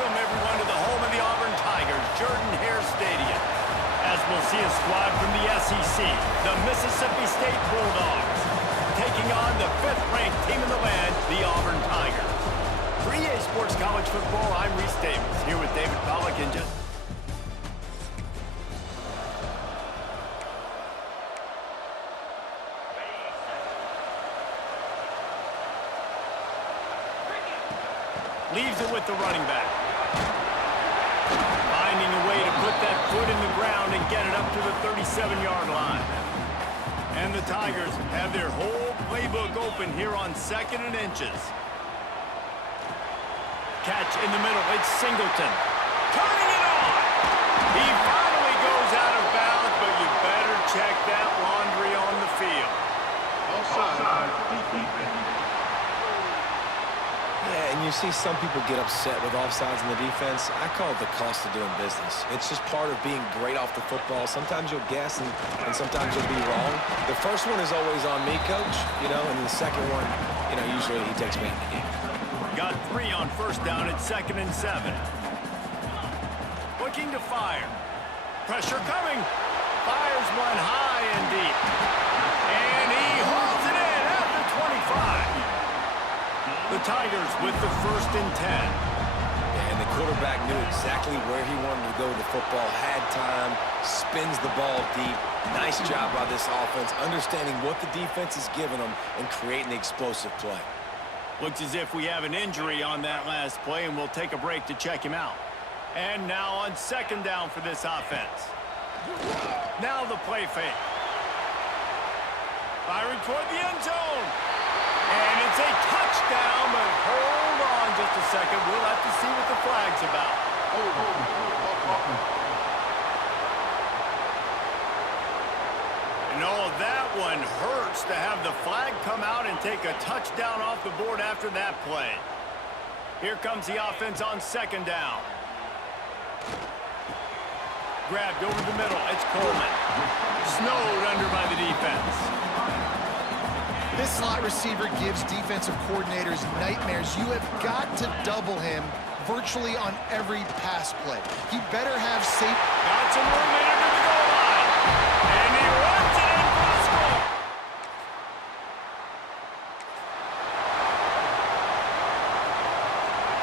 Welcome, everyone, to the home of the Auburn Tigers, Jordan-Hare Stadium. As we'll see a squad from the SEC, the Mississippi State Bulldogs, taking on the 5th-ranked team in the land, the Auburn Tigers. For EA Sports College Football, I'm Reese Davis, here with David Pollack and just... Leaves it with the running back. Finding a way to put that foot in the ground and get it up to the 37-yard line. And the Tigers have their whole playbook open here on 2nd and inches. Catch in the middle. It's Singleton. Turning it on. He finally goes out of bounds, but you better check that laundry on the field. Offside. Yeah, and you see some people get upset with offsides in the defense. I call it the cost of doing business. It's just part of being great off the football. Sometimes you'll guess and sometimes you'll be wrong. The first one is always on me, Coach, and the second one, usually he takes me in the game. Got 3 on 1st down at 2nd and 7. Looking to fire. Pressure coming. Fires one high and deep. And he holds it in at the 25. The Tigers with the 1st and 10. And the quarterback knew exactly where he wanted to go with the football, had time, spins the ball deep. Nice job by this offense, understanding what the defense is giving them and creating the explosive play. Looks as if we have an injury on that last play, and we'll take a break to check him out. And now on 2nd down for this offense. Now the play fake. Firing toward the end zone. And it's a touchdown, but hold on just a second. We'll have to see what the flag's about. And that one hurts to have the flag come out and take a touchdown off the board after that play. Here comes the offense on 2nd down. Grabbed over the middle. It's Coleman. Snowed under by the defense. This slot receiver gives defensive coordinators nightmares. You have got to double him virtually on every pass play. He better have safe. Got some room in under the goal line. And he runs it in for the score.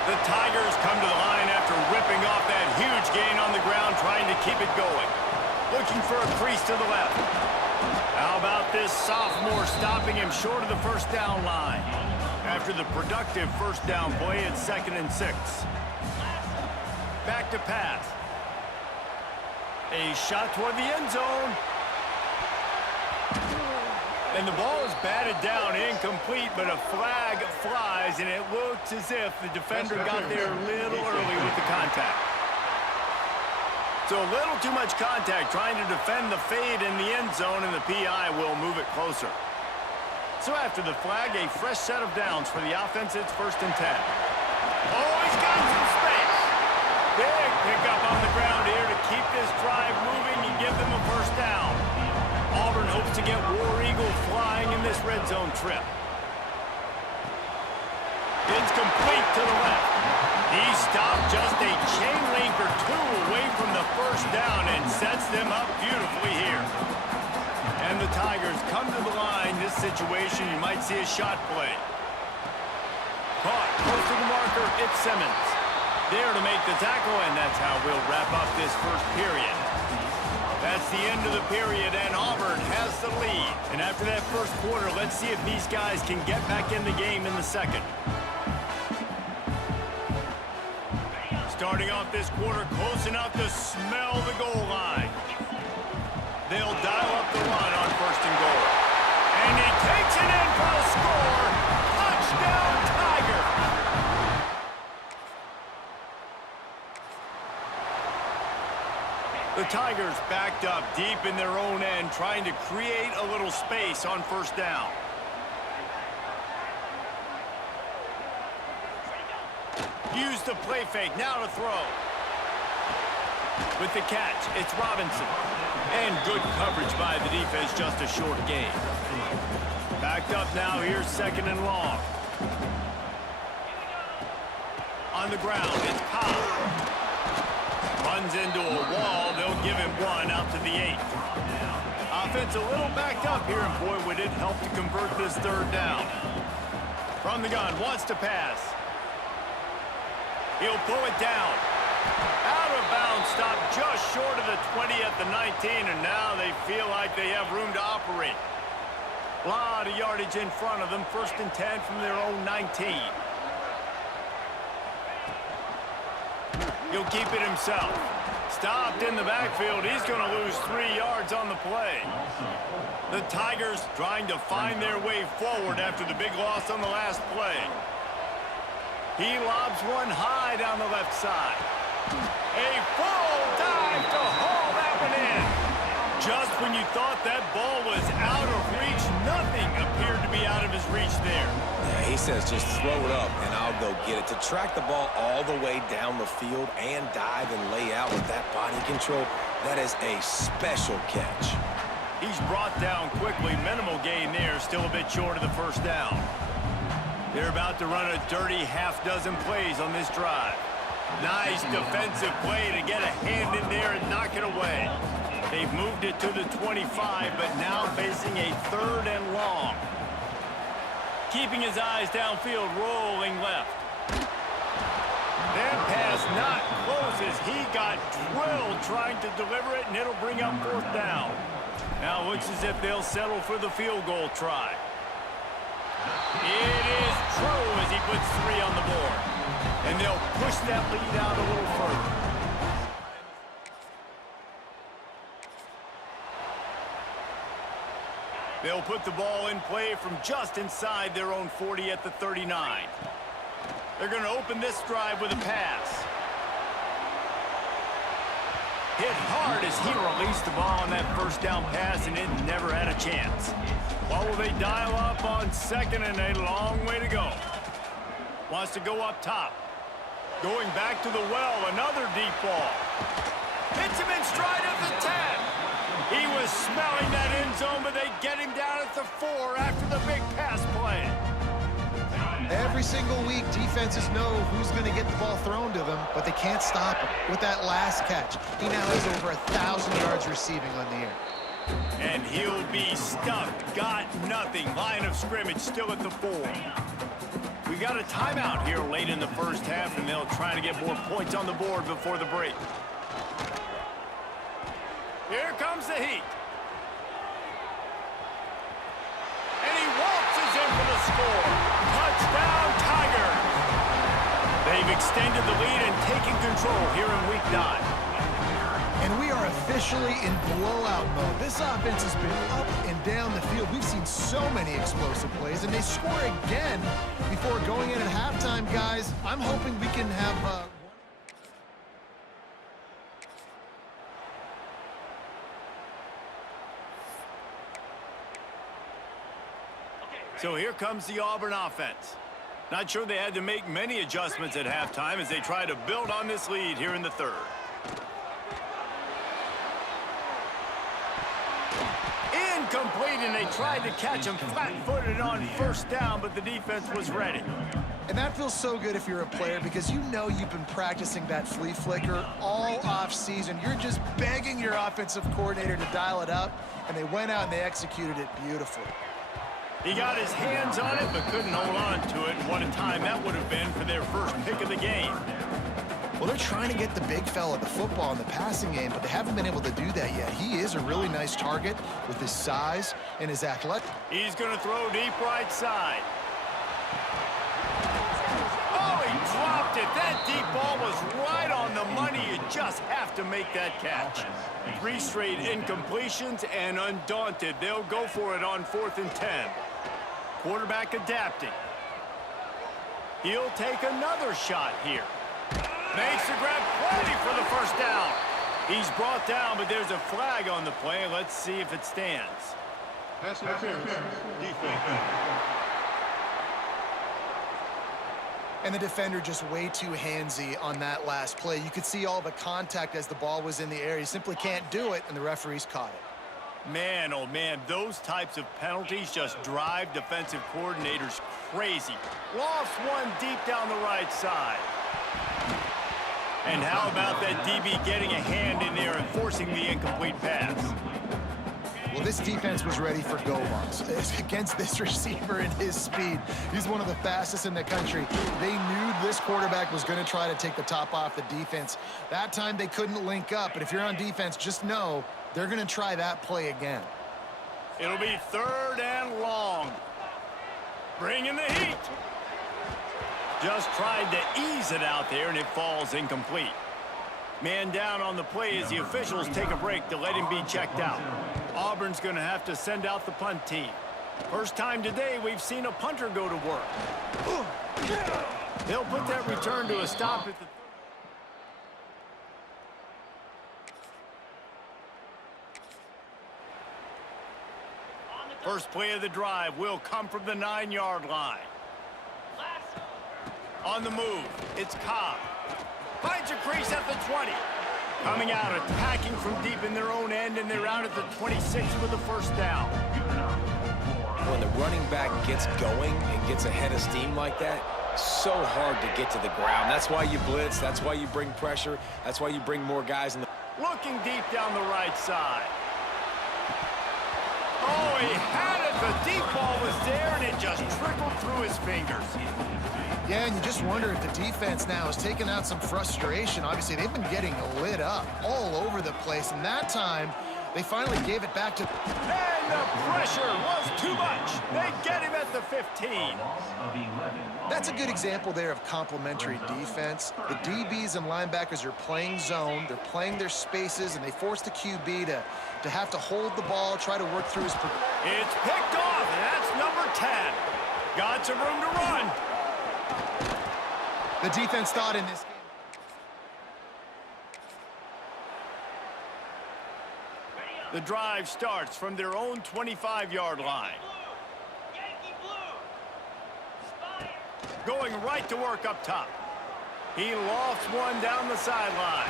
The Tigers come to the line after ripping off that huge gain on the ground, trying to keep it going. Looking for a crease to the left. How about this sophomore stopping him short of the 1st down line? After the productive 1st down play, it's 2nd and 6. Back to pass. A shot toward the end zone. And the ball is batted down, incomplete, but a flag flies, and it looks as if the defender got there a little early with the contact. So a little too much contact trying to defend the fade in the end zone, and the PI will move it closer. So after the flag, a fresh set of downs for the offense. It's 1st and 10. Oh, he's got some space. Big pickup on the ground here to keep this drive moving and give them a 1st down. Auburn hopes to get War Eagle flying in this red zone trip. It's complete to the left. He stopped just a chain link or 2 away from the 1st down and sets them up beautifully here. And the Tigers come to the line. This situation, you might see a shot play. Caught close to the marker, it's Simmons. There to make the tackle, and that's how we'll wrap up this 1st period. That's the end of the period, and Auburn has the lead. And after that 1st quarter, let's see if these guys can get back in the game in the 2nd. Starting off this quarter, close enough to smell the goal line. They'll dial up the run on 1st and goal. And he takes it in for the score. Touchdown, Tigers! The Tigers backed up deep in their own end, trying to create a little space on 1st down. Use the play fake, now to throw. With the catch, it's Robinson. And good coverage by the defense, just a short gain. Backed up now, here's 2nd and long. On on the ground. It's Cobb. Runs into a wall. They'll give him one out to the 8. Offense a little backed up here, and boy, would it help to convert this third down. From the gun, wants to pass. He'll pull it down. Out of bounds, stopped just short of the 20 at the 19, and now they feel like they have room to operate. A lot of yardage in front of them, 1st and 10 from their own 19. He'll keep it himself. Stopped in the backfield. He's going to lose 3 yards on the play. The Tigers trying to find their way forward after the big loss on the last play. He lobs one high down the left side. A full dive to haul that one in. Just when you thought that ball was out of reach, nothing appeared to be out of his reach there. Yeah, he says just throw it up and I'll go get it. To track the ball all the way down the field and dive and lay out with that body control, that is a special catch. He's brought down quickly. Minimal gain there, still a bit short of the 1st down. They're about to run a dirty half-dozen plays on this drive. Nice defensive play to get a hand in there and knock it away. They've moved it to the 25, but now facing a 3rd and long. Keeping his eyes downfield, rolling left. That pass not close as he got drilled trying to deliver it, and it'll bring up 4th down. Now it looks as if they'll settle for the field goal try. It is true as he puts 3 on the board. And they'll push that lead out a little further. They'll put the ball in play from just inside their own 40 at the 39. They're going to open this drive with a pass. Hit hard as he released the ball on that 1st down pass, and it never had a chance. Well, will they dial up on 2nd and a long way to go? Wants to go up top. Going back to the well, another deep ball. Hits him in stride at the 10. He was smelling that end zone, but they get him down at the 4 after the big pass play. Every single week, defenses know who's going to get the ball thrown to them, but they can't stop him with that last catch. He now has over 1,000 yards receiving on the air. And he'll be stuffed. Got nothing. Line of scrimmage still at the 4. We got a timeout here late in the 1st half, and they'll try to get more points on the board before the break. Here comes the heat. And he waltzes in for the score. Touchdown, Tigers. They've extended the lead and taken control here in Week 9. And we are officially in blowout mode. This offense has been up and down the field. We've seen so many explosive plays, and they score again before going in at halftime, guys. I'm hoping we can have... So here comes the Auburn offense. Not sure they had to make many adjustments at halftime as they try to build on this lead here in the 3rd. Incomplete, and they tried to catch him flat-footed on 1st down, but the defense was ready. And that feels so good if you're a player, because you know you've been practicing that flea flicker all off season. You're just begging your offensive coordinator to dial it up, and they went out and they executed it beautifully. He got his hands on it, but couldn't hold on to it. What a time that would have been for their first pick of the game. Well, they're trying to get the big fella the football in the passing game, but they haven't been able to do that yet. He is a really nice target with his size and his athletic. He's going to throw deep right side. Oh, he dropped it. That deep ball was right on the money. You just have to make that catch. 3 straight incompletions, and undaunted, they'll go for it on 4th and 10. Quarterback adapting. He'll take another shot here. Makes the grab, plenty for the 1st down. He's brought down, but there's a flag on the play. Let's see if it stands. Pass interference. Defense. And the defender just way too handsy on that last play. You could see all the contact as the ball was in the air. He simply can't do it, and the referees caught it. Man, oh man, those types of penalties just drive defensive coordinators crazy. Lost one deep down the right side. And how about that DB getting a hand in there and forcing the incomplete pass? Well, this defense was ready for go-longs against this receiver and his speed. He's one of the fastest in the country. They knew this quarterback was going to try to take the top off the defense. That time they couldn't link up, but if you're on defense, just know they're going to try that play again. It'll be 3rd and long. Bring in the heat. Just tried to ease it out there, and it falls incomplete. Man down on the play as the officials take a break to let him be checked out. Auburn's going to have to send out the punt team. First time today we've seen a punter go to work. They'll put that return to a stop at the... First play of the drive will come from the 9-yard line. On the move, it's Cobb. Finds a crease at the 20. Coming out, attacking from deep in their own end, and they're out at the 26 with a first down. When the running back gets going and gets ahead of steam like that, so hard to get to the ground. That's why you blitz. That's why you bring pressure. That's why you bring more guys in the... Looking deep down the right side. Oh, he had it. The deep ball was there, and it just trickled through his fingers. Yeah, and you just wonder if the defense now is taking out some frustration. Obviously, they've been getting lit up all over the place, and that time, they finally gave it back to... And the pressure was too much. They get him at the 15. That's a good example there of complementary defense. The DBs and linebackers are playing zone, they're playing their spaces, and they force the QB to have to hold the ball, try to work through his... It's picked off, and that's number 10. Got some room to run. The defense thought in this game. The drive starts from their own 25-yard line. Going right to work up top. He lofts one down the sideline.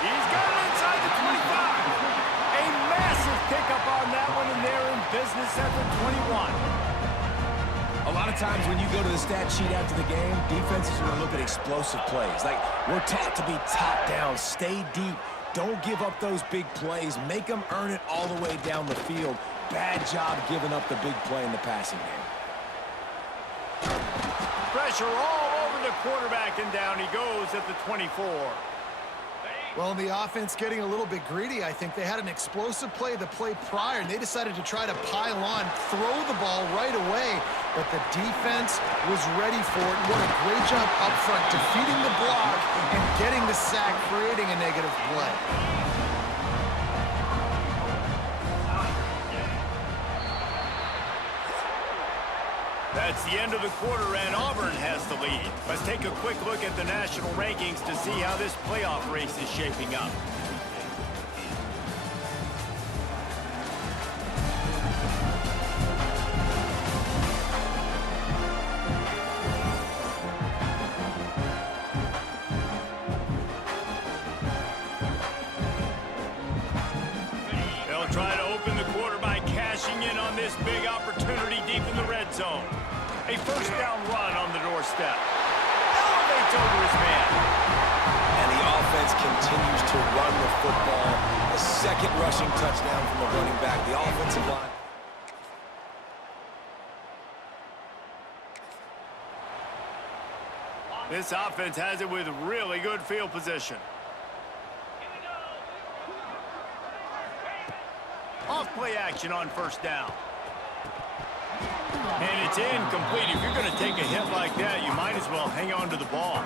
He's got it inside the 25. A massive pickup on that one, and they're in business at the 21. A lot of times when you go to the stat sheet after the game, defenses are going to look at explosive plays. Like, we're taught to be top down, stay deep, don't give up those big plays, make them earn it all the way down the field. Bad job giving up the big play in the passing game. Pressure all over the quarterback, and down he goes at the 24. Well, the offense getting a little bit greedy. I think they had an explosive play the play prior, and they decided to try to pile on, throw the ball right away. But the defense was ready for it. What a great job up front, defeating the block and getting the sack, creating a negative play. That's the end of the quarter, and Auburn has the lead. Let's take a quick look at the national rankings to see how this playoff race is shaping up. They'll try to open the quarter by cashing in on this big opportunity deep in the red zone. A first down run on the doorstep. Elevates over his man. And the offense continues to run the football. A second rushing touchdown from the running back. The offensive line. This offense has it with really good field position. Off play action on first down. And it's incomplete. If you're going to take a hit like that, you might as well hang on to the ball.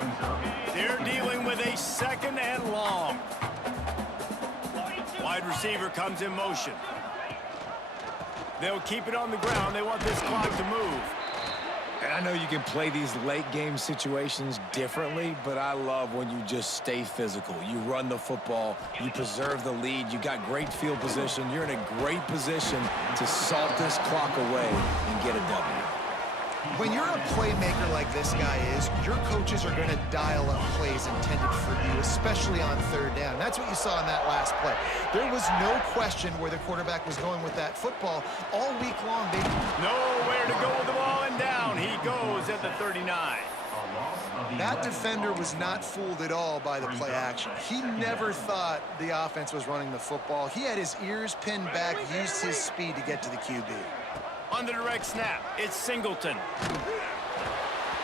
They're dealing with a 2nd and long. Wide receiver comes in motion. They'll keep it on the ground. They want this clock to move. And I know you can play these late game situations differently, but I love when you just stay physical. You run the football, you preserve the lead, you got great field position, you're in a great position to salt this clock away and get a W. When you're a playmaker like this guy is, your coaches are going to dial up plays intended for you, especially on 3rd down. That's what you saw in that last play. There was no question where the quarterback was going with that football. All week long, they... Nowhere to go with the ball, and down he goes at the 39. That defender was not fooled at all by the play action. He never thought the offense was running the football. He had his ears pinned back, used his speed to get to the QB. On the direct snap, it's Singleton.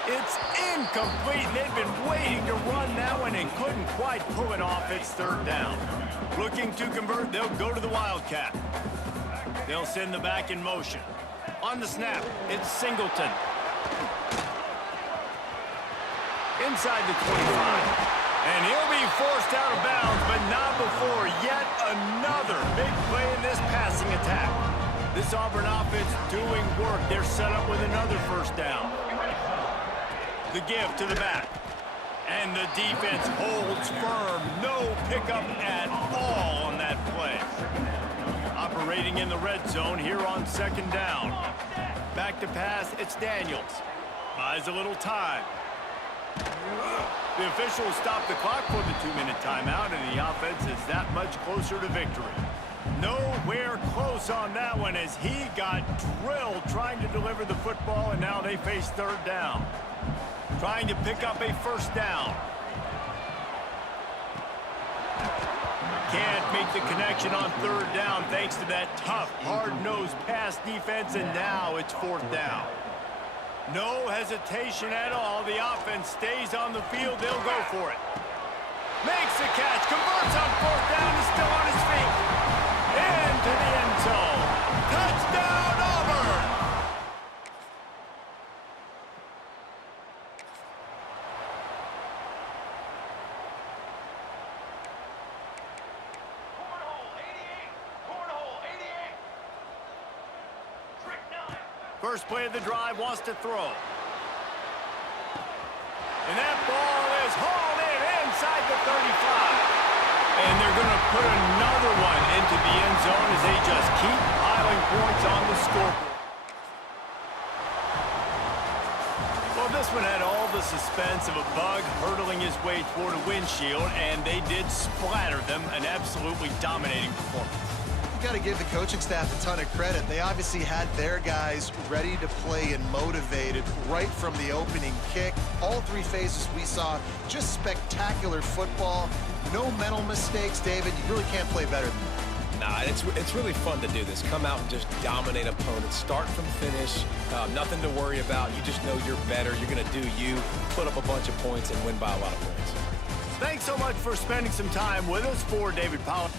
It's incomplete. They've been waiting to run that one and couldn't quite pull it off. It's third down. Looking to convert, they'll go to the Wildcat. They'll send the back in motion. On the snap, it's Singleton. Inside the 25. And he'll be forced out of bounds, but not before yet another big play in this passing attack. This Auburn offense doing work. They're set up with another first down. The give to the back. And the defense holds firm. No pickup at all on that play. Operating in the red zone here on second down. Back to pass, it's Daniels. Buys a little time. The officials stop the clock for the 2-minute timeout, and the offense is that much closer to victory. Nowhere close on that one as he got drilled trying to deliver the football, and now they face third down. Trying to pick up a first down. Can't make the connection on third down thanks to that tough, hard-nosed pass defense, and now it's fourth down. No hesitation at all. The offense stays on the field. They'll go for it. Makes the catch. Converts on fourth down. Is still on his feet. Into the end zone. Touchdown, Auburn! First play of the drive, wants to throw. And that ball is hauled in inside the 35. And they're going to put another one into the end zone as they just keep piling points on the scoreboard. Well, this one had all the suspense of a bug hurtling his way toward a windshield, and they did splatter them. An absolutely dominating performance. Got to give the coaching staff a ton of credit. They obviously had their guys ready to play and motivated right from the opening kick. All three phases we saw, just spectacular football. No mental mistakes, David. You really can't play better than that. Nah, it's really fun to do this. Come out and just dominate opponents. Start from finish. Nothing to worry about. You just know you're better. You're going to do you, put up a bunch of points, and win by a lot of points. Thanks so much for spending some time with us. For David Powell.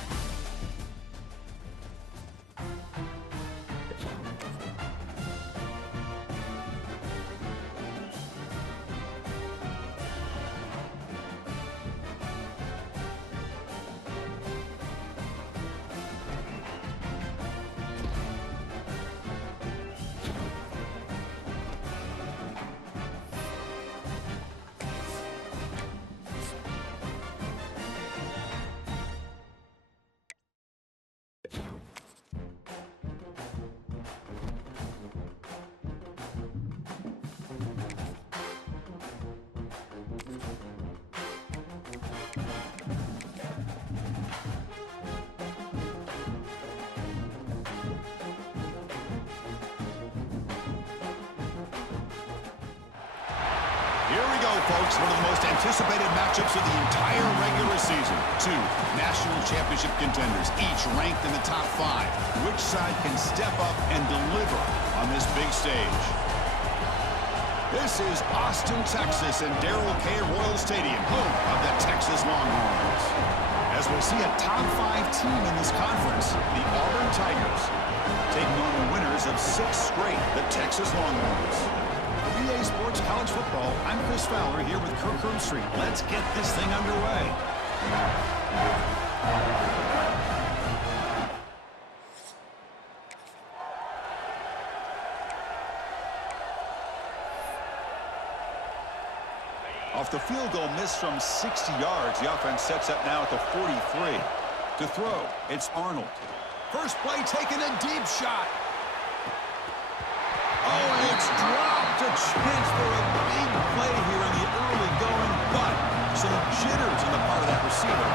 Here we go, folks. One of the most anticipated matchups of the entire regular season. Two national championship contenders, each ranked in the top 5. Which side can step up and deliver on this big stage? This is Austin, Texas, and Darrell K. Royal Stadium, home of the Texas Longhorns. As we'll see a top 5 team in this conference, the Auburn Tigers, taking on the winners of 6 straight, the Texas Longhorns. EA Sports College Football, I'm Chris Fowler here with Kirk Herbstreit. Let's get this thing underway. Off the field goal miss from 60 yards, the offense sets up now at the 43. To throw, it's Arnold. First play taken, a deep shot. Oh, and it's dropped. A chance for a big play here in the early going, but some jitters on the part of that receiver.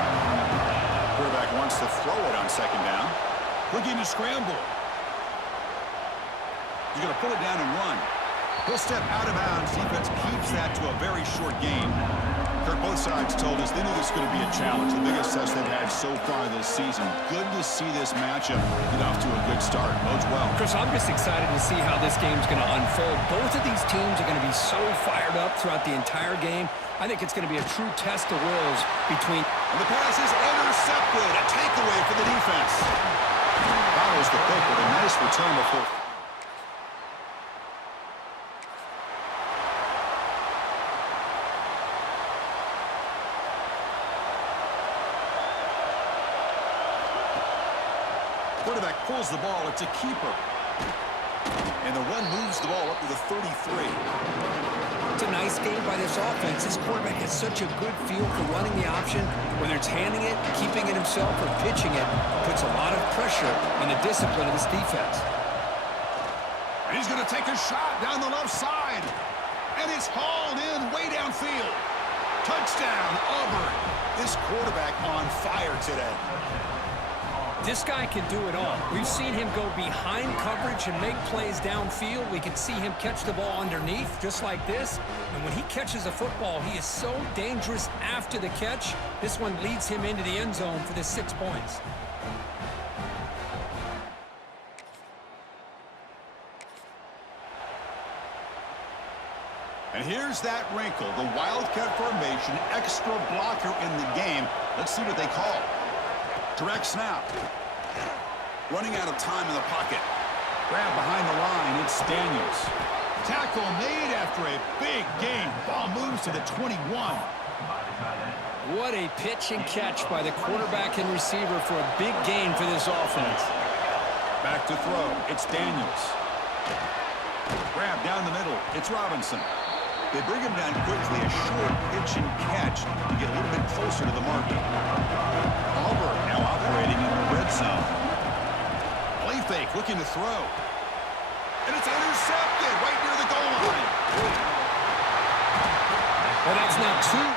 Quarterback wants to throw it on second down. Looking to scramble. He's going to pull it down and run. He'll step out of bounds. Defense keeps that to a very short game. Kirk, both sides told us they knew this was going to be a challenge, the biggest test they've had so far this season. Good to see this matchup get off to a good start. Bodes well. Chris, I'm just excited to see how this game's going to unfold. Both of these teams are going to be so fired up throughout the entire game. I think it's going to be a true test of wills between... And the pass is intercepted. A takeaway for the defense. Follows the pick with a nice return before... Quarterback pulls the ball. It's a keeper. And the run moves the ball up to the 33. It's a nice game by this offense. This quarterback has such a good feel for running the option. Whether it's handing it, keeping it himself, or pitching it, puts a lot of pressure on the discipline of this defense. And he's going to take a shot down the left side. And it's hauled in way downfield. Touchdown, Auburn. This quarterback on fire today. This guy can do it all. We've seen him go behind coverage and make plays downfield. We can see him catch the ball underneath, just like this. And when he catches a football, he is so dangerous after the catch. This one leads him into the end zone for the 6 points. And here's that wrinkle, the Wildcat formation, extra blocker in the game. Let's see what they call. Direct snap. Running out of time in the pocket. Grab behind the line. It's Daniels. Tackle made after a big gain. Ball moves to the 21. What a pitch and catch by the quarterback and receiver for a big gain for this offense. Back to throw. It's Daniels. Grab down the middle. It's Robinson. They bring him down quickly. A short pitch and catch to get a little bit closer to the mark. Auburn now operating in the red zone. Play fake, looking to throw. And it's intercepted right near the goal line. Well, that's now two.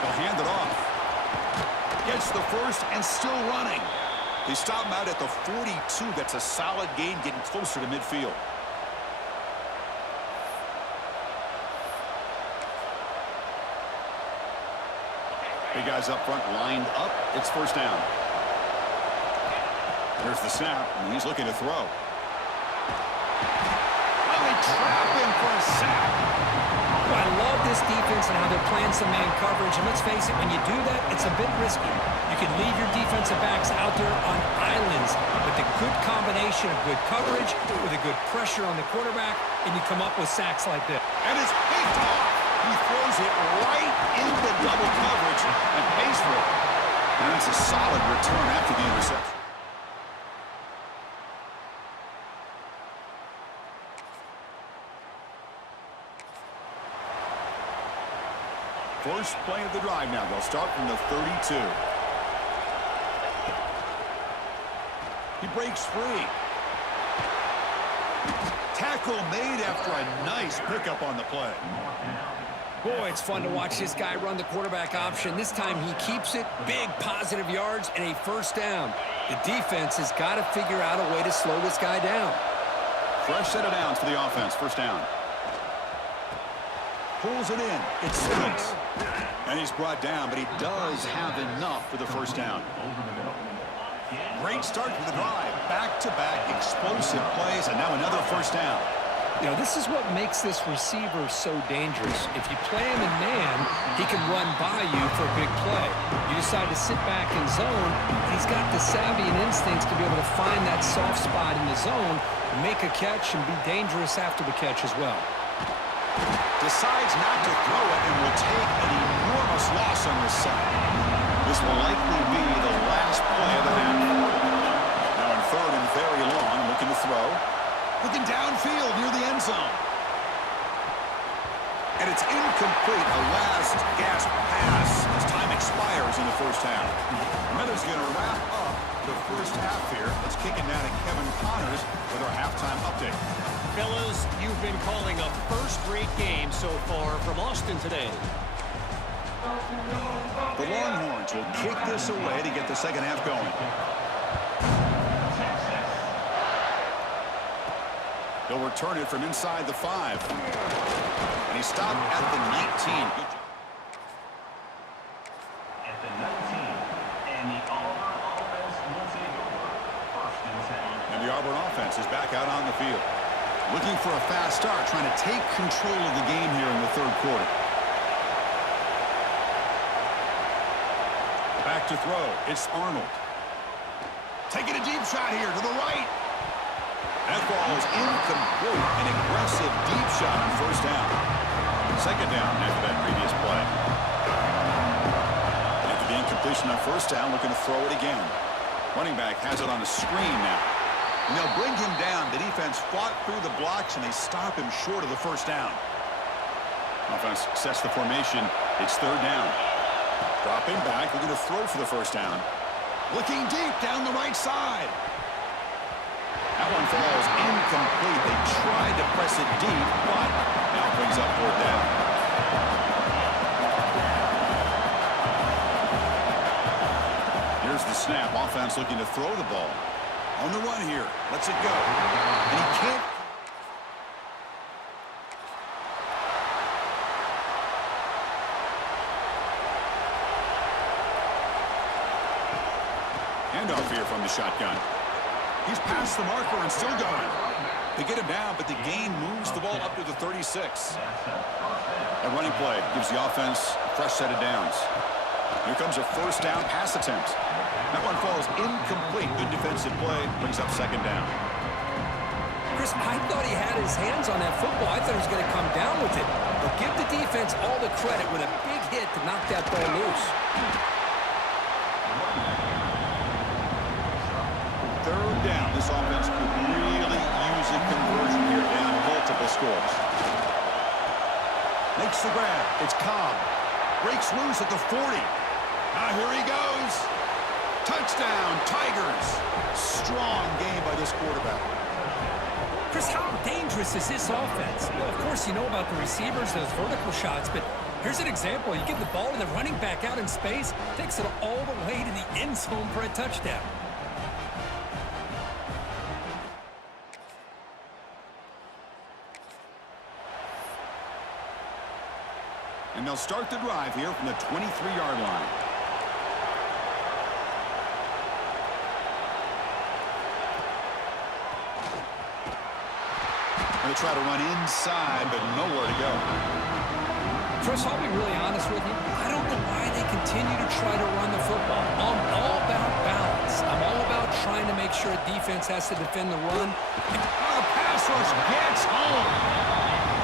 They'll hand it off. Gets the first and still running. They stop him out at the 42. That's a solid gain, getting closer to midfield. Big guys up front lined up. It's first down. There's the snap, and he's looking to throw. Oh, they trap him for a sack. Oh, I love this defense and how they're playing some man coverage. And let's face it, when you do that, it's a bit risky. You can leave your defensive backs out there on islands with a good combination of good coverage, with a good pressure on the quarterback, and you come up with sacks like this. And it's picked off. He throws it right into double coverage and pays for it. And it's a solid return after the interception. First play of the drive now. They'll start from the 32. He breaks free. Tackle made after a nice pickup on the play. Boy, it's fun to watch this guy run the quarterback option. This time he keeps it, big positive yards, and a first down. The defense has got to figure out a way to slow this guy down. Fresh set of downs for the offense. First down. Pulls it in. It stinks. And he's brought down, but he does have enough for the first down. Great start to the drive. Back-to-back explosive plays, and now another first down. You know, this is what makes this receiver so dangerous. If you play him in man, he can run by you for a big play. You decide to sit back in zone, he's got the savvy and instincts to be able to find that soft spot in the zone, make a catch, and be dangerous after the catch as well. Decides not to throw it and will take an enormous loss on this side. This will likely be the last play of the half. Now in third and very long, looking to throw. Looking downfield near the end zone. And it's incomplete. A last gasp pass as time expires in the first half. Miller's going to wrap up the first half here. Let's kick it down to Kevin Connors with our halftime update. Fellas, you've been calling a first-rate game so far from Austin today. The Longhorns will kick this away to get the second half going. He'll return it from inside the 5. And he stopped at the 19. Good job. At the 19, and the Auburn offense will take over. First and 10. And the Auburn offense is back out on the field. Looking for a fast start, trying to take control of the game here in the third quarter. Back to throw. It's Arnold. Taking a deep shot here to the right. That ball is incomplete. An aggressive deep shot on first down. Second down after that previous play. After the incompletion on first down, looking to throw it again. Running back has it on a screen now. And they'll bring him down. The defense fought through the blocks, and they stop him short of the first down. Offense sets the formation. It's third down. Dropping back, looking to throw for the first down. Looking deep down the right side. That one falls incomplete. They tried to press it deep, but now brings up fourth down. Here's the snap. Offense looking to throw the ball. On the run here. Lets it go. And he can't. Handoff here from the shotgun. He's past the marker and still going. They get him down, but the gain moves the ball up to the 36. A running play gives the offense a fresh set of downs. Here comes a first down pass attempt. That one falls incomplete. Good defensive play. Brings up second down. Chris, I thought he had his hands on that football. I thought he was going to come down with it. But give the defense all the credit with a big hit to knock that ball loose. Third down. This offense could really use a conversion here, down multiple scores. Makes the grab. It's Cobb. Breaks loose at the 40. Now here he goes. Touchdown, Tigers. Strong game by this quarterback. Chris, how dangerous is this offense? Well, of course, you know about the receivers, those vertical shots, but here's an example. You give the ball to the running back out in space, takes it all the way to the end zone for a touchdown. And they'll start the drive here from the 23-yard line. They'll try to run inside, but nowhere to go. Chris, I'll be really honest with you. I don't know why they continue to try to run the football. I'm all about balance. I'm all about trying to make sure defense has to defend the run. The pass rush gets home.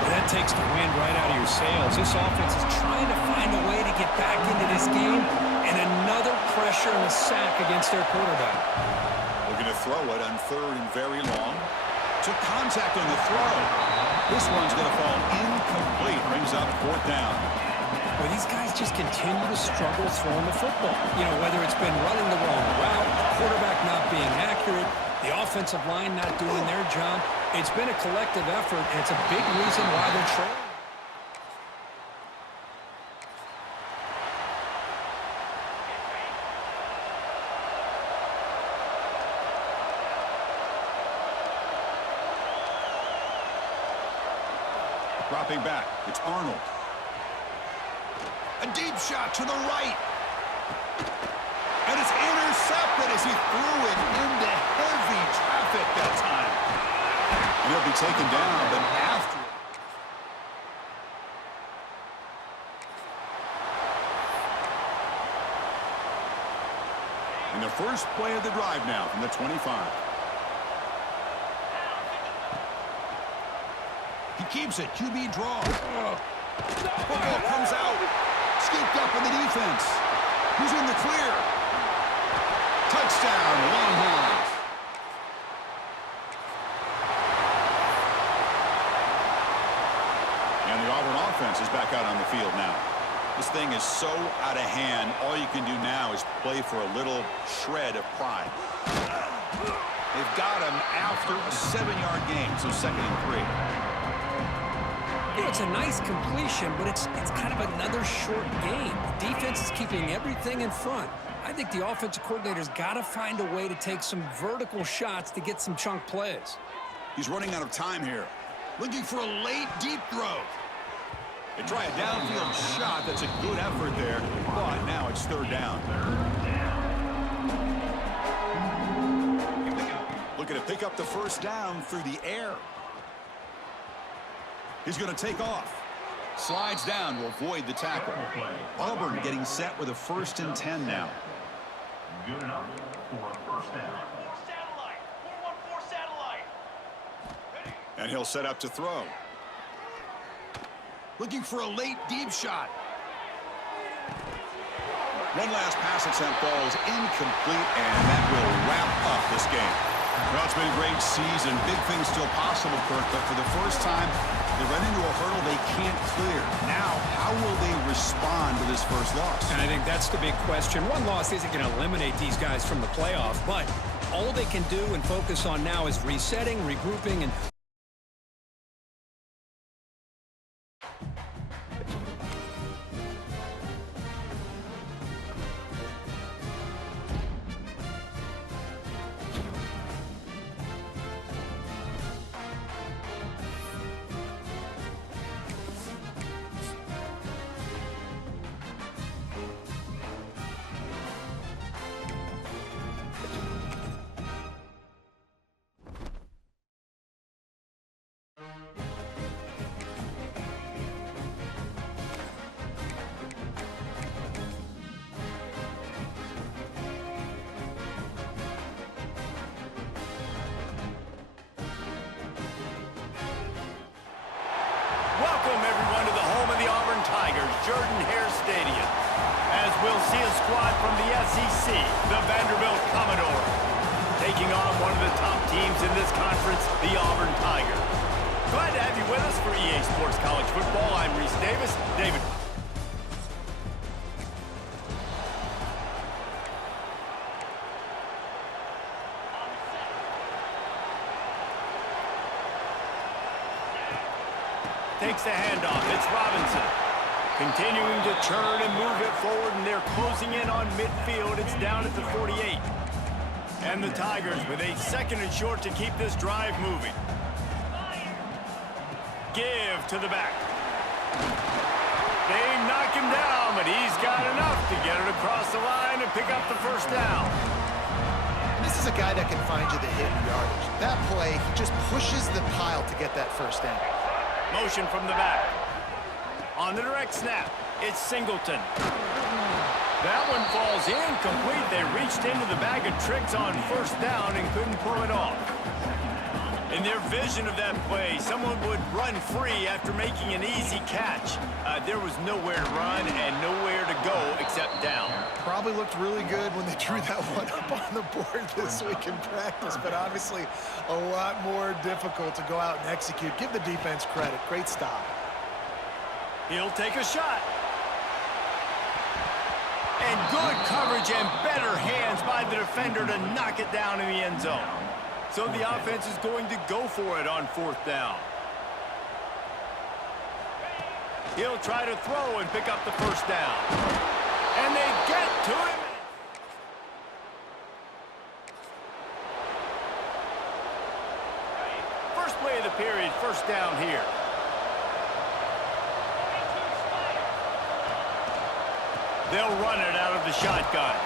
That takes the wind right out of your sails. This offense is trying to find a way to get back into this game, and another pressure and a sack against their quarterback. Looking to throw it on third and very long. Took contact on the throw. This one's going to fall incomplete. Brings up fourth down. Well, these guys just continue to struggle throwing the football. You know, whether it's been running the wrong route, the quarterback not being accurate, the offensive line not doing their job. It's been a collective effort, and it's a big reason why they're trailing. Dropping back, it's Arnold. A deep shot to the right. And it's intercepted as he threw it into heavy traffic that time. And he'll be taken down, but after it. And the first play of the drive now from the 25. He keeps it. QB draw. Football comes out. Scooped up in the defense. Who's in the clear? Touchdown, Longhorns. And the Auburn offense is back out on the field now. This thing is so out of hand. All you can do now is play for a little shred of pride. They've got him after a 7-yard gain, so 2nd and 3. You know, it's a nice completion, but it's kind of another short game. The defense is keeping everything in front. I think the offensive coordinator's got to find a way to take some vertical shots to get some chunk plays. He's running out of time here. Looking for a late, deep throw. They try a downfield shot. That's a good effort there, but now it's third down. Looking to pick up the first down through the air. He's going to take off. Slides down to avoid the tackle. Auburn getting set with a 1st and 10 now. Good enough for a first down. Satellite. 414 satellite. And he'll set up to throw. Looking for a late, deep shot. One last pass attempt falls incomplete, and that will wrap up this game. Well, it's been a great season. Big things still possible, Kirk, but for the first time, they run into a hurdle they can't clear. Now, how will they respond to this first loss? And I think that's the big question. One loss isn't going to eliminate these guys from the playoff, but all they can do and focus on now is resetting, regrouping, and Welcome, everyone, to the home of the Auburn Tigers, Jordan-Hare Stadium, as we'll see a squad from the SEC, the Vanderbilt Commodores, taking on one of the top teams in this conference, the Auburn Tigers. Glad to have you with us for EA Sports College Football. I'm Reese Davis. David. Takes the handoff. It's Robinson. Continuing to turn and move it forward, and they're closing in on midfield. It's down at the 48. And the Tigers with a 2nd and short to keep this drive moving. Give to the back. They knock him down, but he's got enough to get it across the line and pick up the first down. This is a guy that can find you the hidden yardage. That play, he just pushes the pile to get that first down. Motion from the back. On the direct snap, it's Singleton. That one falls incomplete. They reached into the bag of tricks on first down and couldn't pull it off. In their vision of that play, someone would run free after making an easy catch. There was nowhere to run and nowhere to go except down. Probably looked really good when they drew that one up on the board this week in practice, but obviously a lot more difficult to go out and execute. Give the defense credit. Great stop. He'll take a shot. And good coverage and better hands by the defender to knock it down in the end zone. So the offense is going to go for it on 4th down. He'll try to throw and pick up the first down. And they get to him. First play of the period, first down here. They'll run it out of the shotgun.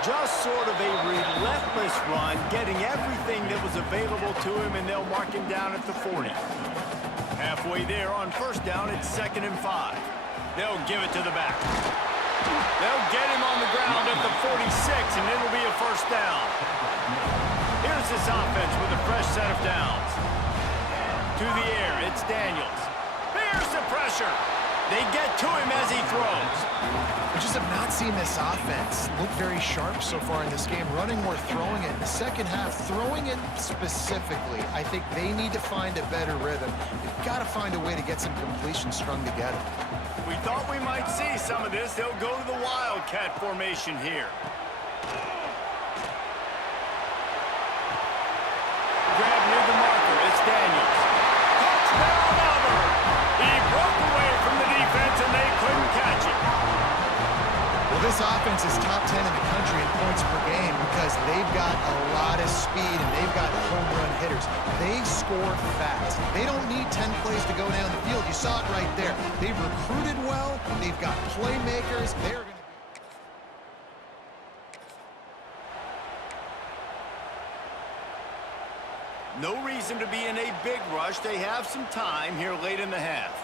Just sort of a relentless run, getting everything that was available to him, and they'll mark him down at the 40. Halfway there on first down, it's 2nd and 5. They'll give it to the back. They'll get him on the ground at the 46, and it'll be a first down. Here's this offense with a fresh set of downs. To the air, it's Daniels. Here's the pressure. They get to him as he throws. We just have not seen this offense look very sharp so far in this game. Running more, throwing it. In the second half, throwing it specifically, I think they need to find a better rhythm. They've got to find a way to get some completions strung together. We thought we might see some of this. They'll go to the Wildcat formation here. Grab near the marker. It's Daniels. Touchdown, Auburn! He offense is top 10 in the country in points per game because they've got a lot of speed and they've got home run hitters. They score fast. They don't need 10 plays to go down the field. You saw it right there. They've recruited well. They've got playmakers. They're going to No reason to be in a big rush. They have some time here late in the half.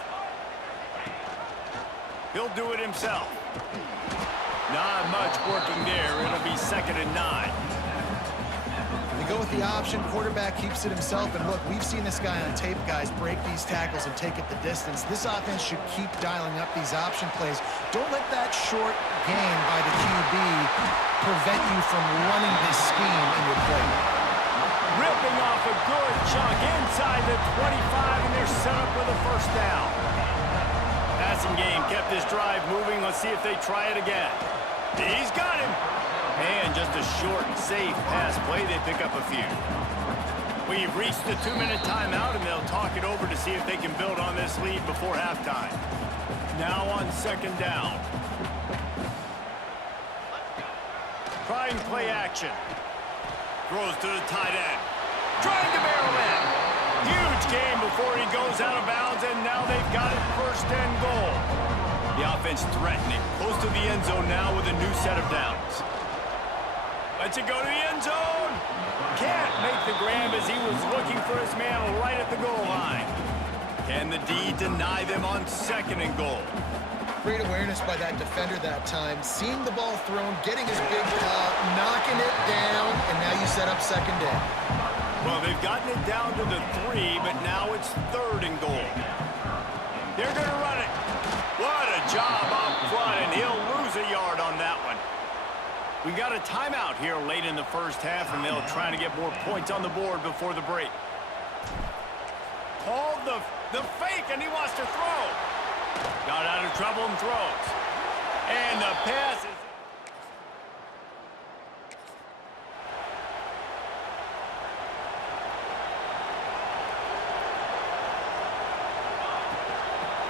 He'll do it himself. Not much working there. It'll be 2nd and 9. They go with the option. Quarterback keeps it himself. And look, we've seen this guy on tape, guys, break these tackles and take it the distance. This offense should keep dialing up these option plays. Don't let that short gain by the QB prevent you from running this scheme in your play. Ripping off a good chunk inside the 25, and they're set up with a 1st down. Passing game kept this drive moving. Let's see if they try it again. He's got him. And just a short, safe pass play. They pick up a few. We've reached the 2-minute timeout, and they'll talk it over to see if they can build on this lead before halftime. Now on 2nd down. Trying play action. Throws to the tight end. Trying to barrel in. Huge game before he goes out of bounds, and now they've got it 1st and goal. The offense threatening. Close to the end zone now with a new set of downs. Lets it go to the end zone. Can't make the grab as he was looking for his man right at the goal line. Can the D deny them on 2nd and goal? Great awareness by that defender that time. Seeing the ball thrown, getting his big paw, knocking it down, and now you set up 2nd down. Well, they've gotten it down to the 3, but now it's 3rd and goal. They're going to run it. What a job up front, and he'll lose a yard on that one. We got a timeout here late in the 1st half, and they'll try to get more points on the board before the break. Called the fake, and he wants to throw. Got out of trouble and throws. And the pass is...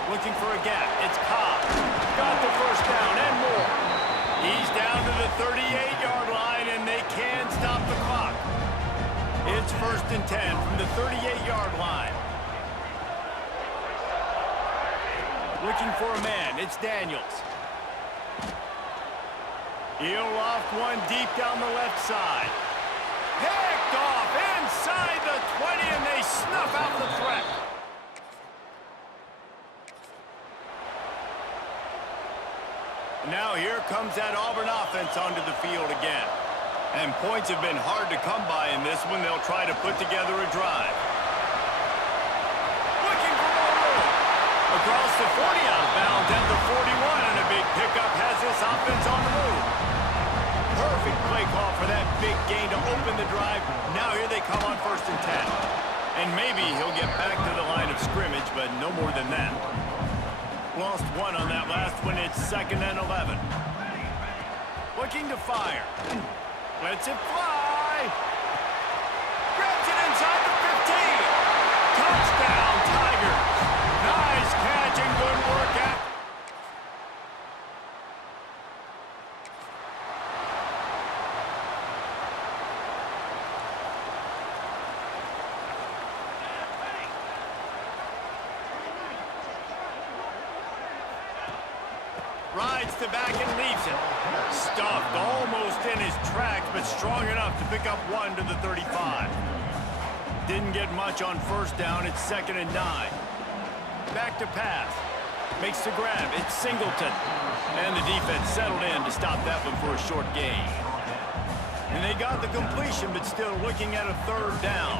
Looking for a gap. It's Cobb. Got the 1st down and more. He's down to the 38-yard line, and they can stop the clock. It's 1st and 10 from the 38-yard line. Looking for a man. It's Daniels. He'll loft one deep down the left side. Picked off inside the 20, and they snuff out the threat. Now here comes that Auburn offense onto the field again. And points have been hard to come by in this one. They'll try to put together a drive. Looking for more room. Across the 40 out of bounds at the 41, and a big pickup has this offense on the move. Perfect play call for that big gain to open the drive. Now here they come on 1st and 10. And maybe he'll get back to the line of scrimmage, but no more than that. Lost one on that last one. It's 2nd and 11. Looking to fire. Lets it fly. Grabs it inside the 15. Touchdown, Tigers. Nice catch and good work out. Rides to back and leaves it. Stuffed almost in his tracks, but strong enough to pick up one to the 35. Didn't get much on 1st down. It's 2nd and 9. Back to pass. Makes the grab. It's Singleton. And the defense settled in to stop that one for a short gain. And they got the completion, but still looking at a 3rd down.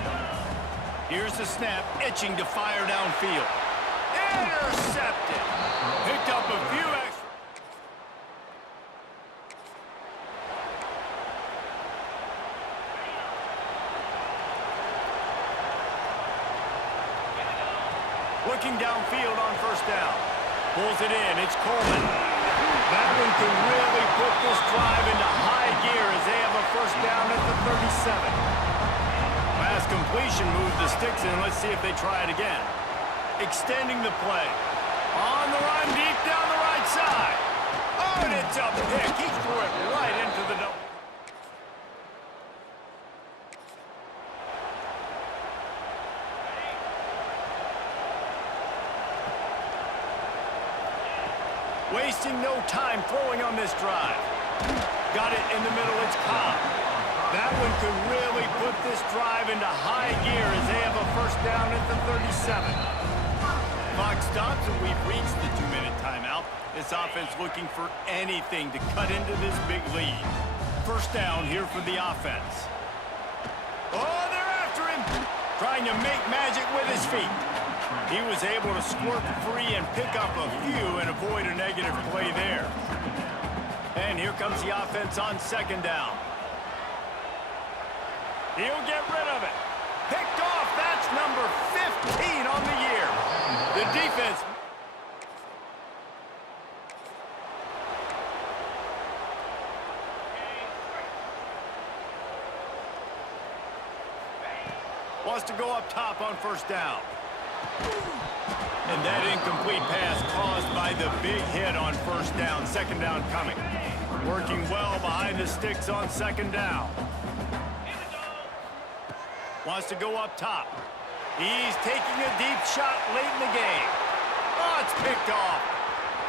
Here's the snap, itching to fire downfield. Intercepted. Picked up a few extra. Looking downfield on 1st down. Pulls it in. It's Coleman. That one can really put this drive into high gear as they have a 1st down at the 37. Pass completion moves the sticks in. Let's see if they try it again. Extending the play. On the run, deep down the right side. Oh, Oh, and it's a pick. He threw it right into the double. Wasting no time throwing on this drive. Got it in the middle, it's Cobb. That one could really put this drive into high gear as they have a first down at the 37. Clock stops and we've reached the 2-minute timeout. This offense looking for anything to cut into this big lead. First down here for the offense. Oh, they're after him. Trying to make magic with his feet. He was able to squirt free and pick up a few and avoid a negative play there. And here comes the offense on second down. He'll get rid of it. Picked off. That's number 15 on the year. The defense. Wants to go up top on first down. And that incomplete pass caused by the big hit on first down. Second down coming. Working well behind the sticks on second down. Wants to go up top. He's taking a deep shot late in the game. Oh, it's picked off.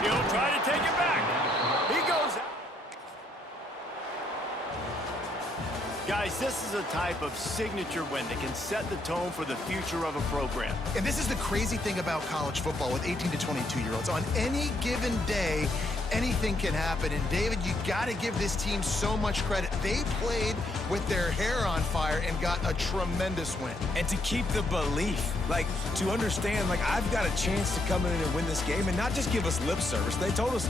He'll try to take it back. He goes out. Guys, this is a type of signature win that can set the tone for the future of a program. And this is the crazy thing about college football with 18 to 22-year-olds. On any given day, anything can happen. And, David, you got to give this team so much credit. They played with their hair on fire and got a tremendous win. And to keep the belief, like, to understand, like, I've got a chance to come in and win this game and not just give us lip service. They told us